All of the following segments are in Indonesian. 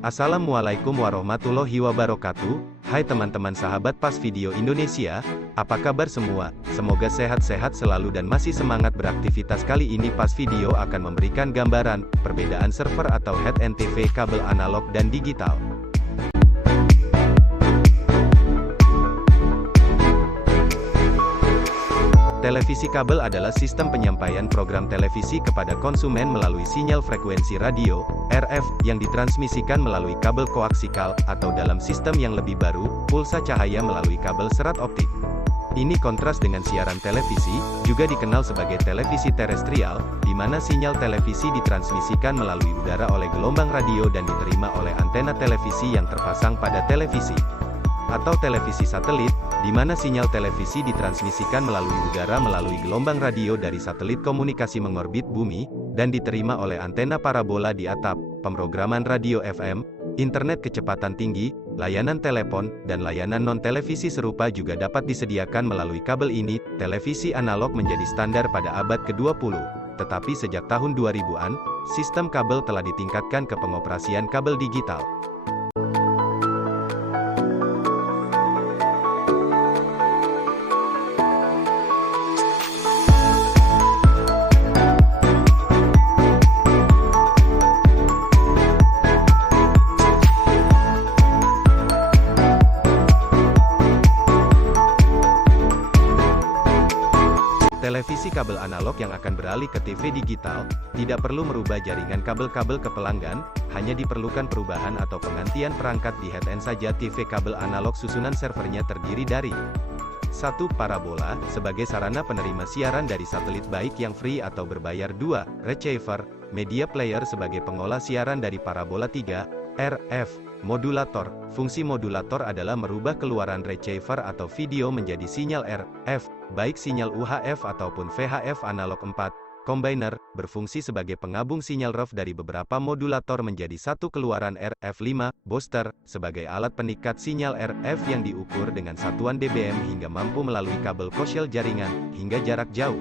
Assalamualaikum warahmatullahi wabarakatuh. Hai teman-teman sahabat Pas Video Indonesia, apa kabar semua? Semoga sehat-sehat selalu dan masih semangat beraktivitas. Kali ini Pas Video akan memberikan gambaran perbedaan server atau head-end TV kabel analog dan digital. Televisi kabel adalah sistem penyampaian program televisi kepada konsumen melalui sinyal frekuensi radio, RF, yang ditransmisikan melalui kabel koaksikal, atau dalam sistem yang lebih baru, pulsa cahaya melalui kabel serat optik. Ini kontras dengan siaran televisi, juga dikenal sebagai televisi terestrial, di mana sinyal televisi ditransmisikan melalui udara oleh gelombang radio dan diterima oleh antena televisi yang terpasang pada televisi. Atau televisi satelit, di mana sinyal televisi ditransmisikan melalui udara melalui gelombang radio dari satelit komunikasi mengorbit bumi, dan diterima oleh antena parabola di atap, pemrograman radio FM, internet kecepatan tinggi, layanan telepon, dan layanan non-televisi serupa juga dapat disediakan melalui kabel ini. Televisi analog menjadi standar pada abad ke-20, tetapi sejak tahun 2000-an, sistem kabel telah ditingkatkan ke pengoperasian kabel digital. Televisi kabel analog yang akan beralih ke TV digital, tidak perlu merubah jaringan kabel-kabel ke pelanggan, hanya diperlukan perubahan atau penggantian perangkat di head-end saja. TV kabel analog susunan servernya terdiri dari 1. Parabola, sebagai sarana penerima siaran dari satelit baik yang free atau berbayar. 2. Receiver, media player sebagai pengolah siaran dari parabola. 3. RF, modulator. Fungsi modulator adalah merubah keluaran receiver atau video menjadi sinyal RF, baik sinyal UHF ataupun VHF analog. 4. Combiner, berfungsi sebagai penggabung sinyal RF dari beberapa modulator menjadi satu keluaran RF. 5. Booster, sebagai alat penikat sinyal RF yang diukur dengan satuan dBm hingga mampu melalui kabel koaksial jaringan, hingga jarak jauh.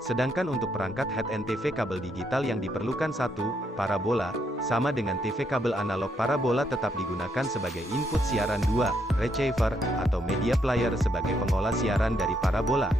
Sedangkan untuk perangkat head-end TV kabel digital yang diperlukan 1. Parabola, sama dengan TV kabel analog. Parabola tetap digunakan sebagai input siaran. 2. Receiver, atau media player sebagai pengolah siaran dari parabola.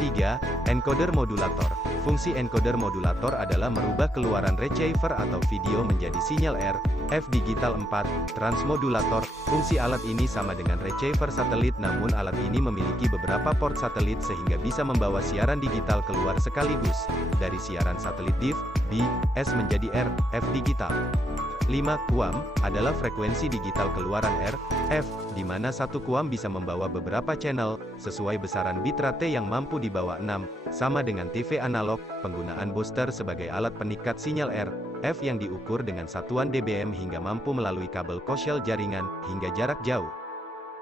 3. Encoder modulator. Fungsi encoder modulator adalah merubah keluaran receiver atau video menjadi sinyal RF digital. 4. Transmodulator. Fungsi alat ini sama dengan receiver satelit, namun alat ini memiliki beberapa port satelit sehingga bisa membawa siaran digital keluar sekaligus, dari siaran satelit DIF, B, S menjadi RF digital. 5. QAM, adalah frekuensi digital keluaran RF, di mana satu QAM bisa membawa beberapa channel, sesuai besaran bitrate yang mampu dibawa. 6. Sama dengan TV analog, penggunaan booster sebagai alat penikat sinyal RF yang diukur dengan satuan dBm hingga mampu melalui kabel koaksial jaringan, hingga jarak jauh.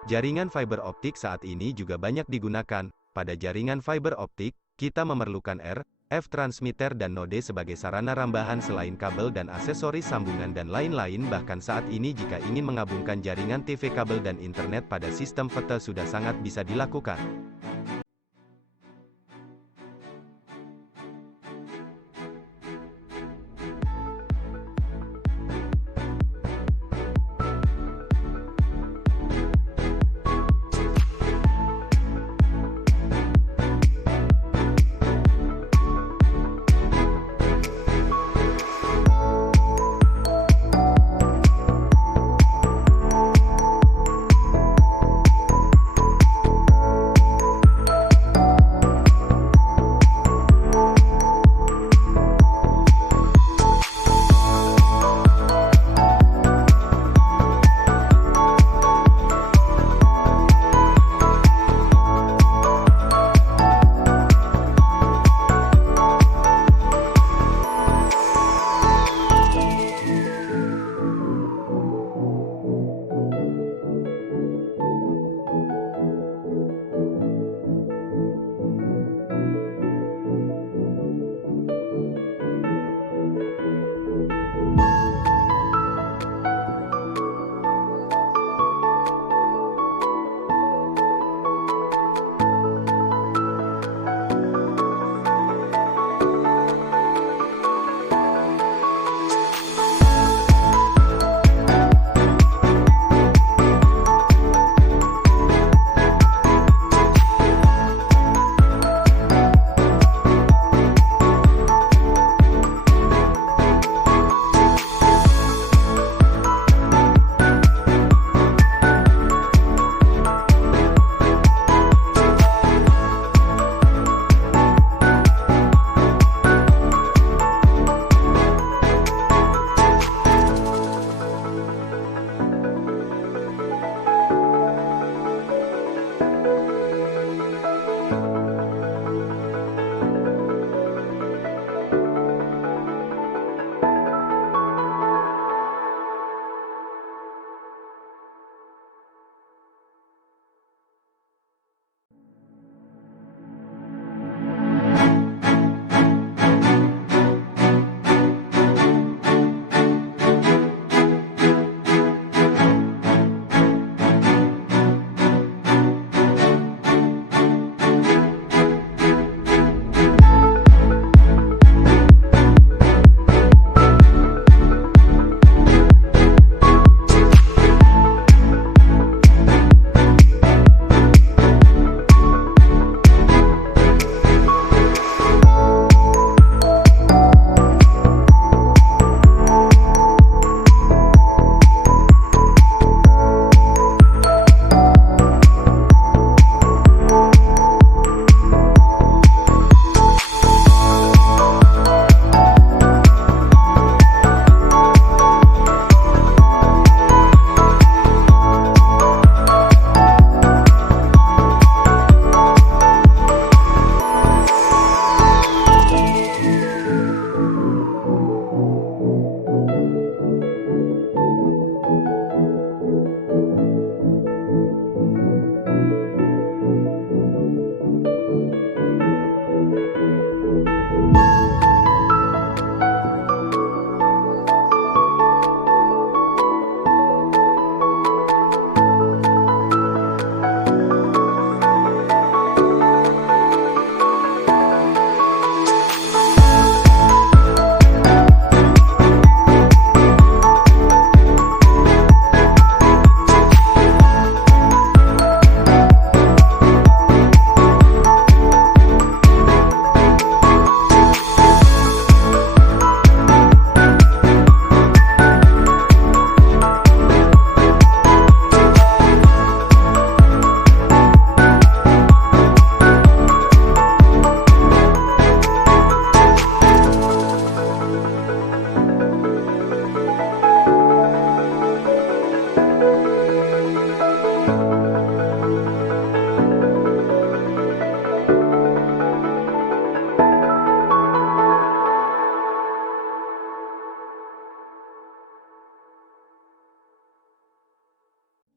Jaringan fiber optik saat ini juga banyak digunakan. Pada jaringan fiber optik, kita memerlukan RF transmitter dan node sebagai sarana rambahan selain kabel dan aksesoris sambungan dan lain-lain. Bahkan saat ini jika ingin menggabungkan jaringan TV kabel dan internet pada sistem VT sudah sangat bisa dilakukan.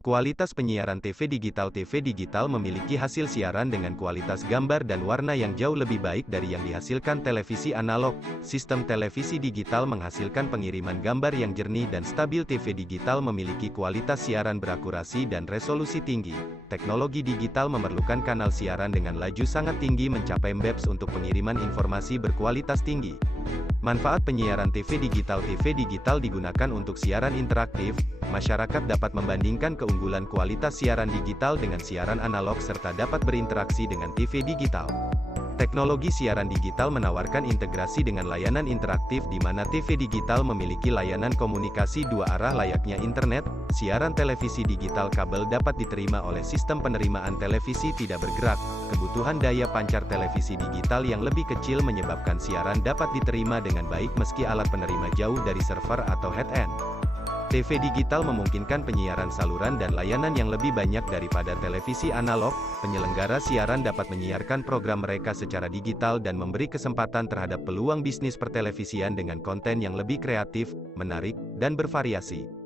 Kualitas penyiaran TV digital memiliki hasil siaran dengan kualitas gambar dan warna yang jauh lebih baik dari yang dihasilkan televisi analog. Sistem televisi digital menghasilkan pengiriman gambar yang jernih dan stabil. TV digital memiliki kualitas siaran berakurasi dan resolusi tinggi. Teknologi digital memerlukan kanal siaran dengan laju sangat tinggi mencapai Mbps untuk pengiriman informasi berkualitas tinggi. Manfaat penyiaran TV digital digunakan untuk siaran interaktif. Masyarakat dapat membandingkan keunggulan kualitas siaran digital dengan siaran analog serta dapat berinteraksi dengan TV digital. Teknologi siaran digital menawarkan integrasi dengan layanan interaktif di mana TV digital memiliki layanan komunikasi dua arah layaknya internet. Siaran televisi digital kabel dapat diterima oleh sistem penerimaan televisi tidak bergerak. Kebutuhan daya pancar televisi digital yang lebih kecil menyebabkan siaran dapat diterima dengan baik meski alat penerima jauh dari server atau head-end. TV digital memungkinkan penyiaran saluran dan layanan yang lebih banyak daripada televisi analog. Penyelenggara siaran dapat menyiarkan program mereka secara digital dan memberi kesempatan terhadap peluang bisnis pertelevisian dengan konten yang lebih kreatif, menarik, dan bervariasi.